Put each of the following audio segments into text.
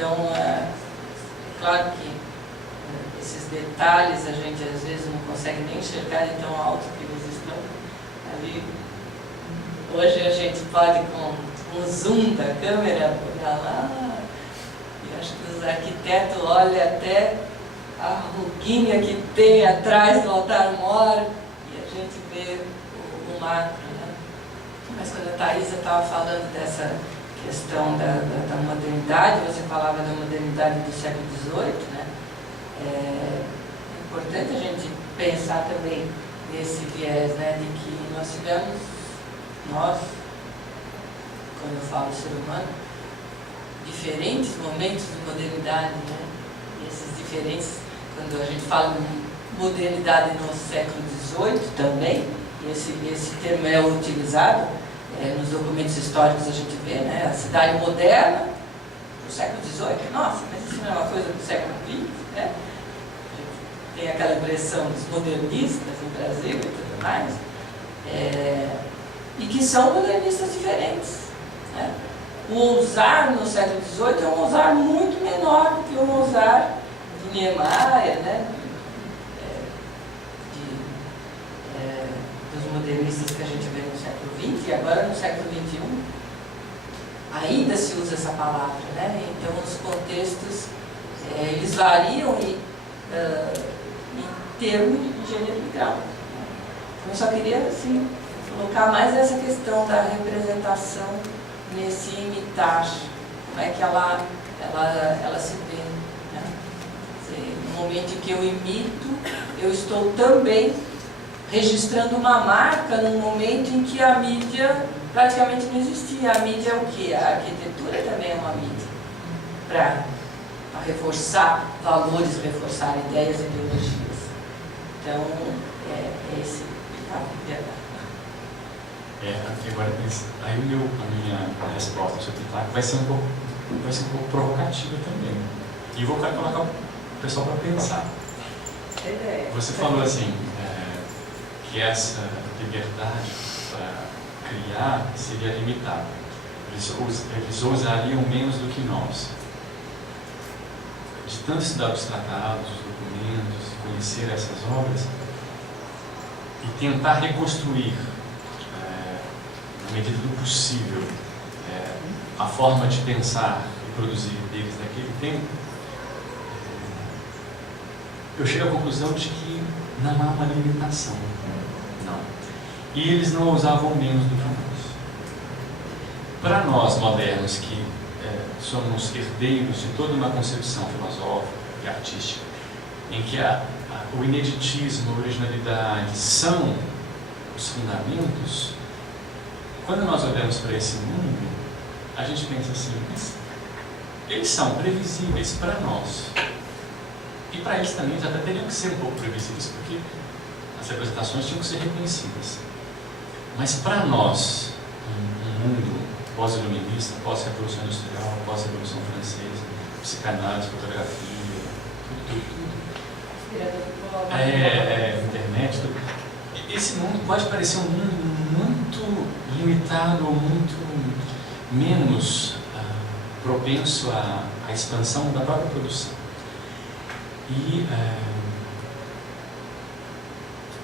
Então, claro que esses detalhes a gente às vezes não consegue nem enxergar de tão alto que eles estão ali. Hoje a gente pode, com o zoom da câmera, olhar lá, e acho que os arquitetos olham até a ruguinha que tem atrás do altar-mor, e a gente vê o macro, né? Mas quando a Thaisa estava falando dessa questão da modernidade, você falava da modernidade do século XVIII, né? É importante a gente pensar também nesse viés, né, de que nós tivemos, quando eu falo ser humano, diferentes momentos de modernidade, né? E esses diferentes, quando a gente fala de modernidade no século XVIII também, e esse termo é utilizado nos documentos históricos, a gente vê, né, a cidade moderna do século XVIII. Nossa, mas isso não é uma coisa do século XX, né? Tem aquela impressão dos modernistas no Brasil e tudo mais, e que são modernistas diferentes, né? O ousar no século XVIII é um ousar muito menor do que o ousar de Niemeyer, né? Dos modernistas que a gente vê no século XX e agora no século XXI. Ainda se usa essa palavra, né? Então os contextos eles variam em termos de gênero e grau. Então eu só queria assim, colocar mais essa questão da representação nesse imitar, como é que ela se vê, né? No momento em que eu imito, eu estou também registrando uma marca num momento em que a mídia praticamente não existia. A mídia é o quê? A arquitetura também é uma mídia para reforçar valores, reforçar ideias e ideologias. Então, é esse agora, aí a minha resposta sobre o TikTok vai ser um pouco provocativa também. E vou colocar o pessoal para pensar. Você falou assim, que essa liberdade para criar seria limitada. Eles ousariam menos do que nós. De tanto estudar os tratados, os documentos, conhecer essas obras e tentar reconstruir, na medida do possível, a forma de pensar e produzir deles naquele tempo, eu chego à conclusão de que não há uma limitação. Não. E eles não ousavam menos do que nós. Para nós modernos, que somos herdeiros de toda uma concepção filosófica e artística, em que o ineditismo, a originalidade são os fundamentos, quando nós olhamos para esse mundo, a gente pensa assim, mas eles são previsíveis para nós. E para eles também já teriam que ser um pouco previsíveis, porque as representações tinham que ser reconhecidas. Mas para nós, um mundo pós-iluminista, pós-revolução industrial, pós-revolução francesa, psicanálise, fotografia, tudo. Internet, tudo. Esse mundo pode parecer um mundo muito limitado, ou muito menos propenso à expansão da própria produção. E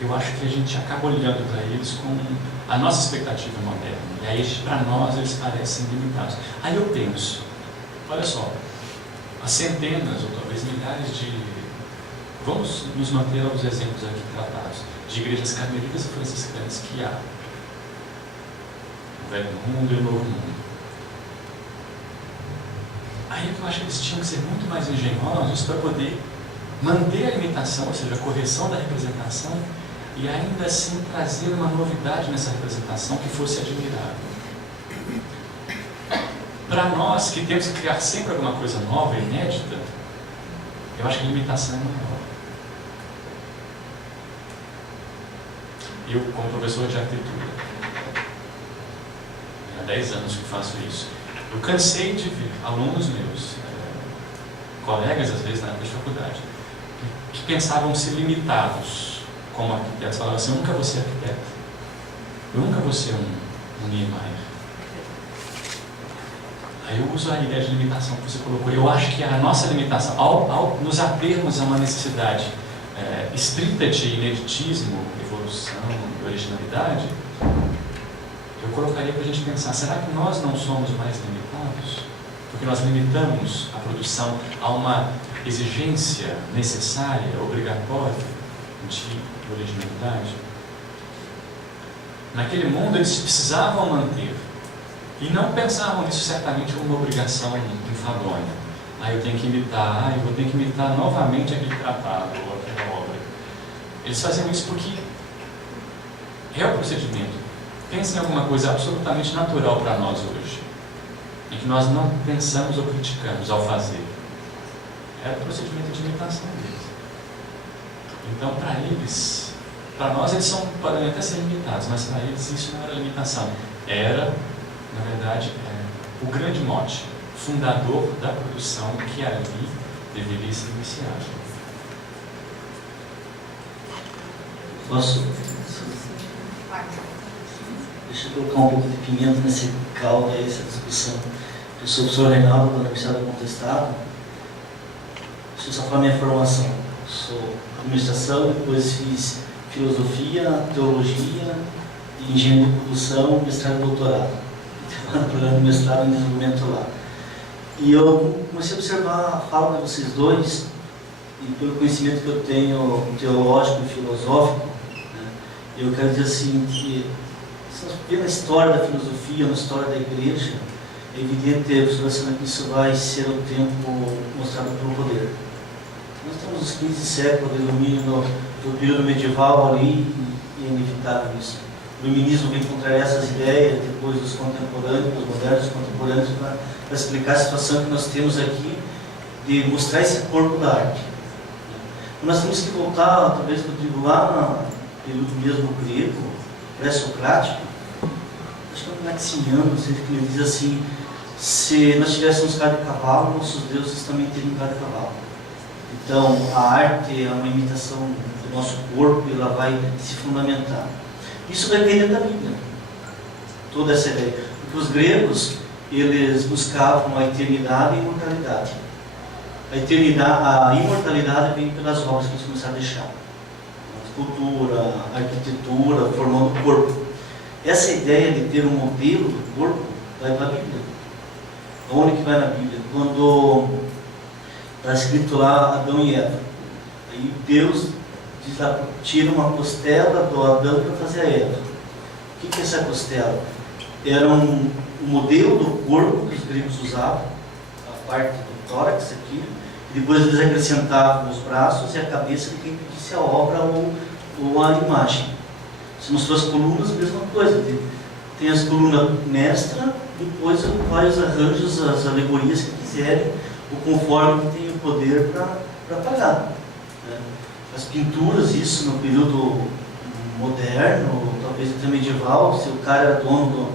eu acho que a gente acaba olhando para eles com a nossa expectativa moderna. E aí, para nós, eles parecem limitados. Aí eu penso, olha só, há centenas ou talvez milhares de... Vamos nos manter aos exemplos aqui tratados, de igrejas carmelitas e franciscanas que há. O Velho Mundo e o Novo Mundo. Aí eu acho que eles tinham que ser muito mais engenhosos para poder manter a limitação, ou seja, a correção da representação, e ainda assim trazer uma novidade nessa representação que fosse admirável. Para nós, que temos que criar sempre alguma coisa nova, inédita, eu acho que a limitação é maior. Eu, como professor de arquitetura, há 10 anos que faço isso, eu cansei de ver alunos meus, colegas às vezes na época de faculdade, que pensavam ser limitados como arquitetos. Falavam assim, eu nunca vou ser arquiteto, eu nunca vou ser um Niemeyer. Aí eu uso a ideia de limitação que você colocou. Eu acho que a nossa limitação, ao nos atermos a uma necessidade estrita de ineditismo, evolução e originalidade, eu colocaria para a gente pensar, será que nós não somos mais limitados? Porque nós limitamos a produção a uma exigência necessária, obrigatória de originalidade? Naquele mundo eles precisavam manter e não pensavam nisso certamente como uma obrigação enfadonha. Eu tenho que imitar, eu vou ter que imitar novamente aquele tratado ou aquela obra. Eles faziam isso porque é o procedimento. Pensa em alguma coisa absolutamente natural para nós hoje, e que nós não pensamos ou criticamos ao fazer. Era o procedimento de imitação deles. Então, para nós eles podem até ser limitados, mas para eles isso não era limitação. Era, na verdade, o grande mote, fundador da produção que ali deveria ser iniciada. Posso? Deixa eu colocar um pouco de pimenta nesse caldo aí, essa discussão. Eu sou o professor Reinaldo da Universidade do Contestado. Deixa eu só falar minha formação. Sou administração, depois fiz filosofia, teologia, engenharia de produção, mestrado e doutorado. Então, programa de mestrado em desenvolvimento lá. E eu comecei a observar a fala de vocês dois, e pelo conhecimento que eu tenho teológico e filosófico, né, eu quero dizer assim que, se nós vemos na história da filosofia, na história da igreja, é evidente que isso vai ser o tempo mostrado pelo poder. Nós temos os 15 séculos de domínio do período medieval ali, e é inevitável isso. O iluminismo vem contra essas ideias, depois os contemporâneos, os modernos contemporâneos, para explicar a situação que nós temos aqui, de mostrar esse corpo da arte. Nós temos que voltar, talvez, Rodrigo, lá no período mesmo grego, pré-socrático. Acho que é um maximiano, que ele diz assim: se nós tivéssemos cara de cavalo, nossos deuses também teriam cara de cavalo. Então, a arte é uma imitação do nosso corpo e ela vai se fundamentar. Isso vai cair dentro da Bíblia, toda essa ideia. Porque os gregos, eles buscavam a eternidade e a imortalidade. A imortalidade vem pelas obras que eles começaram a deixar. A escultura, a arquitetura, formando o corpo. Essa ideia de ter um modelo do corpo vai para a Bíblia. Onde que vai na Bíblia? Quando está escrito lá Adão e Eva. Aí Deus diz lá, tira uma costela do Adão para fazer a Eva. O que é essa costela? Era um modelo do corpo que os gregos usavam, a parte do tórax aqui, e depois eles acrescentavam os braços e a cabeça de quem pedisse a obra ou a imagem. Se mostrou as colunas, a mesma coisa. Tem as colunas mestra, depois vários arranjos, as alegorias que quiserem, ou conforme tem o poder para pagar. Né? As pinturas, isso no período moderno, talvez até medieval, se o cara era dono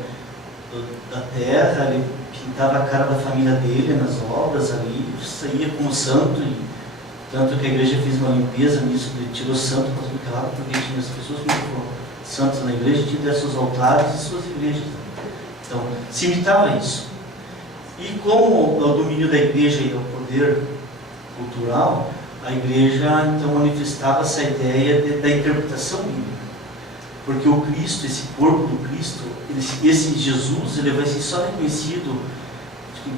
da terra, ele pintava a cara da família dele nas obras ali, saía como santo, e tanto que a igreja fez uma limpeza nisso, tirou santo para tudo que lado, porque tinha as pessoas que foram santos na igreja, tinham seus altares e suas igrejas. Então, se imitava isso. E como o domínio da igreja e o poder cultural, a igreja então manifestava essa ideia da interpretação bíblica. Porque o Cristo, esse corpo do Cristo, esse Jesus, ele vai ser só reconhecido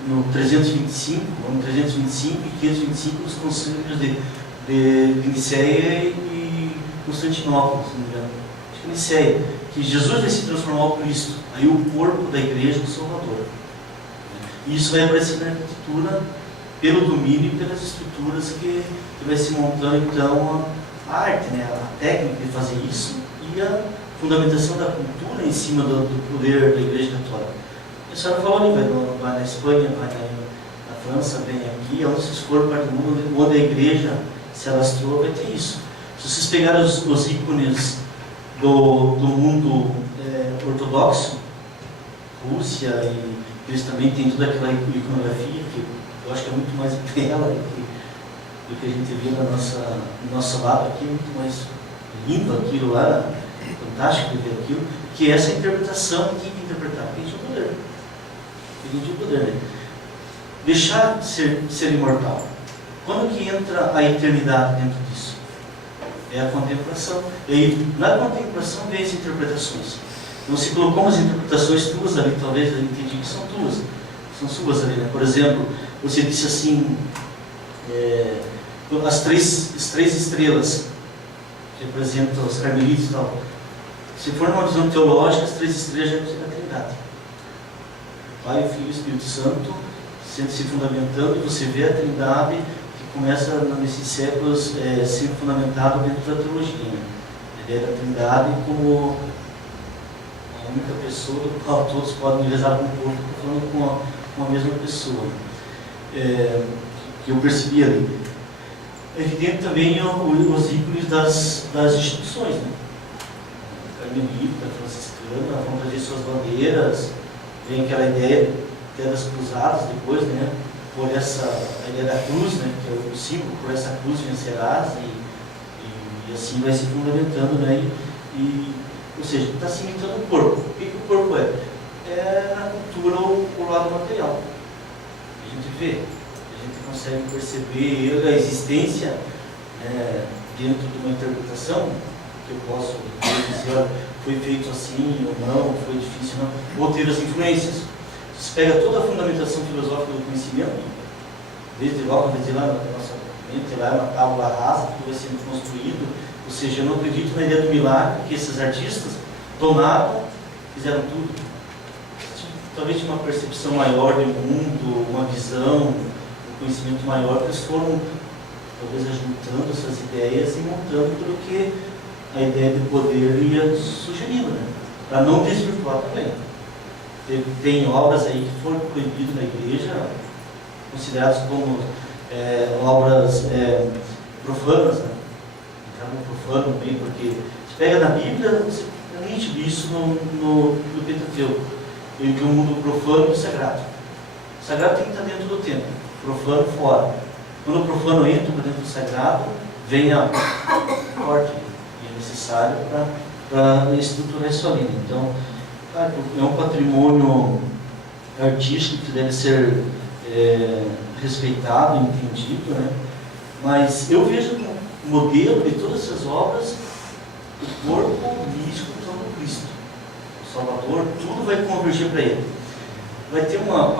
no 325 e 525 nos concílios de Nicéia e Constantinopla, se não me engano. Acho que Nicéia, que Jesus vai se transformar o Cristo, aí o corpo da igreja do Salvador. E isso vai aparecer na arquitetura pelo domínio e pelas estruturas que vai se montando então a arte, né? A técnica de fazer isso e a fundamentação da cultura em cima do poder da Igreja Católica. A senhora falou ali, vai na Espanha, vai na França, vem aqui, onde vocês forem para o mundo, onde a Igreja se alastrou, vai ter isso. Se vocês pegarem os ícones do mundo ortodoxo, Rússia, e eles também têm toda aquela iconografia que eu acho que é muito mais bela do que a gente vê no nosso lado aqui, muito mais lindo aquilo lá, fantástico de ver aquilo, que é essa interpretação. Quem tem que interpretar? Quem tem o poder. Quem tem o poder, né? deixar de ser imortal. Quando que entra a eternidade dentro disso? É a contemplação. E aí, na contemplação vem as interpretações. Então, se colocou umas interpretações tuas ali, talvez eu entendi que são tuas, são suas ali, né? Por exemplo, você disse assim, as três estrelas que representam os carmelitas e tal. Se for numa visão teológica, as três estrelas já representam a Trindade. O Pai, o Filho e o Espírito Santo se fundamentando, e você vê a Trindade que começa nesses séculos sendo fundamentado dentro da teologia. Né? A ideia da Trindade como a única pessoa do qual todos podem rezar com o corpo, falando com a mesma pessoa. Que eu percebi ali. É evidente também os ícones das instituições, né? Carmelita, franciscana, vão trazer suas bandeiras, vem aquela ideia até das cruzadas depois, né? Por a ideia da cruz, né? Que é o símbolo, por essa cruz vencerás, e assim vai se fundamentando, né? Ou seja, está se imitando o corpo. O que o corpo é? É a cultura ou o lado material. A gente vê, a gente consegue perceber a existência dentro de uma interpretação que eu posso dizer, olha, foi feito assim ou não, foi difícil ou não, ou ter as influências. Você pega toda a fundamentação filosófica do conhecimento, desde lá na nossa mente, lá na tábua rasa, que vai sendo construído. Ou seja, eu não acredito na ideia do milagre, que esses artistas donaram, fizeram tudo. Talvez tinha uma percepção maior do mundo, uma visão, um conhecimento maior, que eles foram talvez ajuntando essas ideias e montando tudo que a ideia de poder ia sugerindo, né? Para não desvirtuar também. Tem obras aí que foram proibidas na igreja, consideradas como obras profanas, né? Profano bem, porque se pega na Bíblia, você é nítido isso no Pentateuco, entre o mundo profano e o sagrado. O sagrado tem que estar dentro do templo, profano fora. Quando o profano entra dentro do sagrado, vem a morte, que é necessário para estruturar isso ali. Então, é um patrimônio artístico que deve ser respeitado, entendido, né? Mas eu vejo o modelo de todas essas obras, o corpo místico do Cristo, o Salvador, tudo vai convergir para ele. Vai ter uma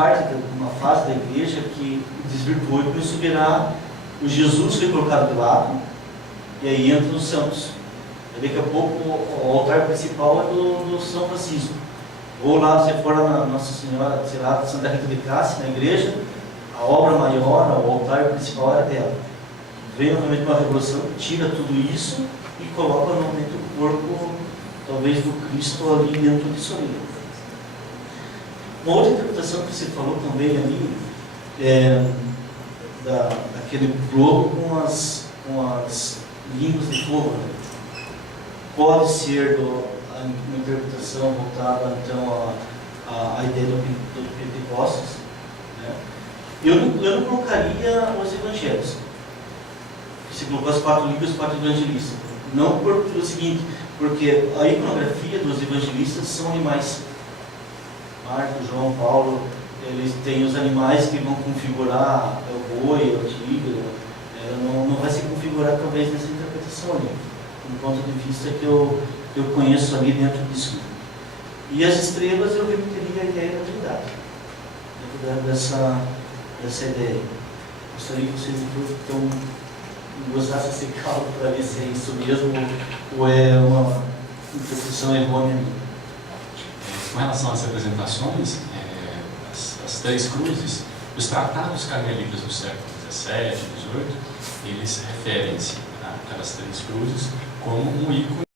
fase da igreja que desvirtuou e começou a virar o Jesus foi colocado de lado, e aí entra os santos. E daqui a pouco o altar principal é do São Francisco. Ou lá, se for na Nossa Senhora, sei lá, Santa Rita de Cássia, na igreja, a obra maior, o altar principal é dela. Vem novamente uma revolução, tira tudo isso e coloca novamente o corpo, talvez, do Cristo ali dentro disso ali. Uma outra interpretação que você falou também ali daquele globo com as línguas de fogo, né? Pode ser uma interpretação voltada então à ideia do Pentecostes, né? Eu não colocaria os evangelhos. Se colocou as 4 línguas, os 4 evangelistas. Não pelo seguinte, porque a iconografia dos evangelistas são animais. Marcos, João, Paulo, eles têm os animais que vão configurar o boi, o tigre. Não vai se configurar talvez nessa interpretação ali, do ponto de vista que eu conheço ali dentro disso. E as estrelas eu remeteria a ideia da Trindade, dentro dessa ideia. Gostaria que vocês gostassem desse cálculo para ver se é isso mesmo ou é uma interpretação errônea. Com relação às representações, as 3 cruzes, os tratados carmelitas do século XVII, XVIII, eles referem-se àquelas 3 cruzes como um ícone